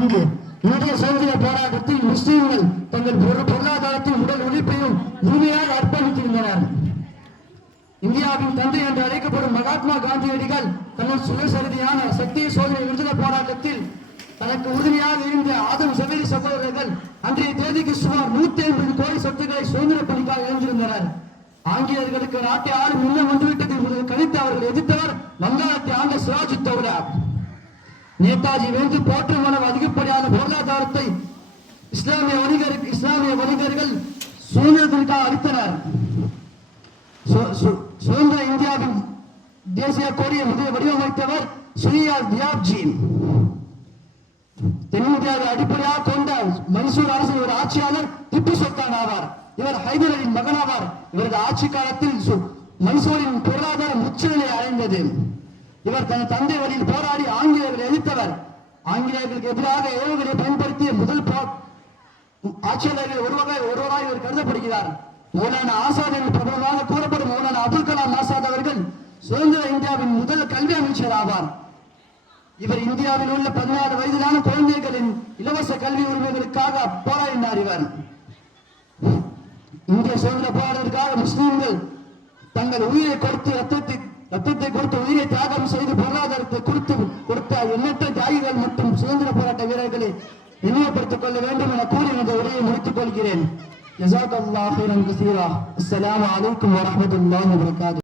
பங்கு. இந்திய சுதந்திர போராட்டத்தில் முஸ்லிம்கள் தங்கள் பொருளாதாரத்தின் உடல் உழைப்பையும் முழுமையாக அர்ப்பணித்திருந்தனர். இந்தியாவின் தந்தை என்று அழைக்கப்படும் மகாத்மா காந்தியடிகள் தனது சுயசரிதியான சக்திய சோதனை விடுதலை போராட்டத்தில் தனக்கு உறுதுணையாக இருந்த ஆதம் சவேரி சகோதரர்கள் அன்றைய தேதிக்கு சுமார் 150 கோடி சொத்துக்களை சுதந்திர பணிக்காக இழந்திருந்தனர். ஆங்கிலேயர்களுக்கு நாட்டை ஆறு முன்ன வந்துவிட்டதை முதல் கணித்து அவர்கள் எதிர்த்தவர் வங்காளத்தை ஆண்ட சிராஜ் தௌலா. நேதாஜி வென்று போற்றும் அளவு அதிகப்படியான பொருளாதாரத்தை இஸ்லாமிய வணிகர்கள் சுதந்திரத்திற்காக அளித்தனர். சுதந்திர இந்தியாவின் தேசிய கொடியை முதலில் வடிவமைத்தவர் சுனியா தியாப்ஜி. தென்னிந்தியாவை அடிப்படையாக கொண்ட மைசூர் அரசின் ஒரு ஆட்சியாளர் திப்பு சுல்தான் ஆவார். இவர் ஹைதர் அலியின் மகனாவார். இவரது ஆட்சி காலத்தில் மைசூரின் பொருளாதாரம் உச்சநிலை அடைந்தது. இவர் தன் தந்தை வழியில் போராடி ஆங்கிலேயர்களை எதிர்த்தவர். ஆங்கிலேயர்களுக்கு எதிராக ஏவுகணையை பயன்படுத்திய முதல் ஆட்சியாளர்கள் ஒருவராக இவர் கருதப்படுகிறார். மௌலானா ஆசாத் என்று பிரபலமாக கூறப்படும் மௌலானா அபுல் கலாம் ஆசாத் அவர்கள் சுதந்திர இந்தியாவின் முதல் கல்வி அமைச்சர் ஆவார். இவர் இந்தியாவில் உள்ள 16 வயதிலான குழந்தைகளின் இலவச கல்வி உரிமைகளுக்காக போராடினார். இவர் இந்திய சுதந்திர போராட்டத்திற்காக முஸ்லிம்கள் தங்கள் உயிரை கொடுத்து ரத்தத்தை கொடுத்து உயிரை தியாகம் செய்து பொருளாதாரத்தை கொடுத்த எண்ணற்ற தியாகிகள் மற்றும் சுதந்திர போராட்ட வீரர்களை நினைவுபடுத்திக் கொள்ள வேண்டும் என கூறி இந்த உரையை முடித்துக் கொள்கிறேன். ஜஸாக்கல்லாஹு கைரன் கஸீரா. அஸ்ஸலாமு அலைக்கும் வரஹ்மத்துல்லாஹி வபரகாத்துஹு.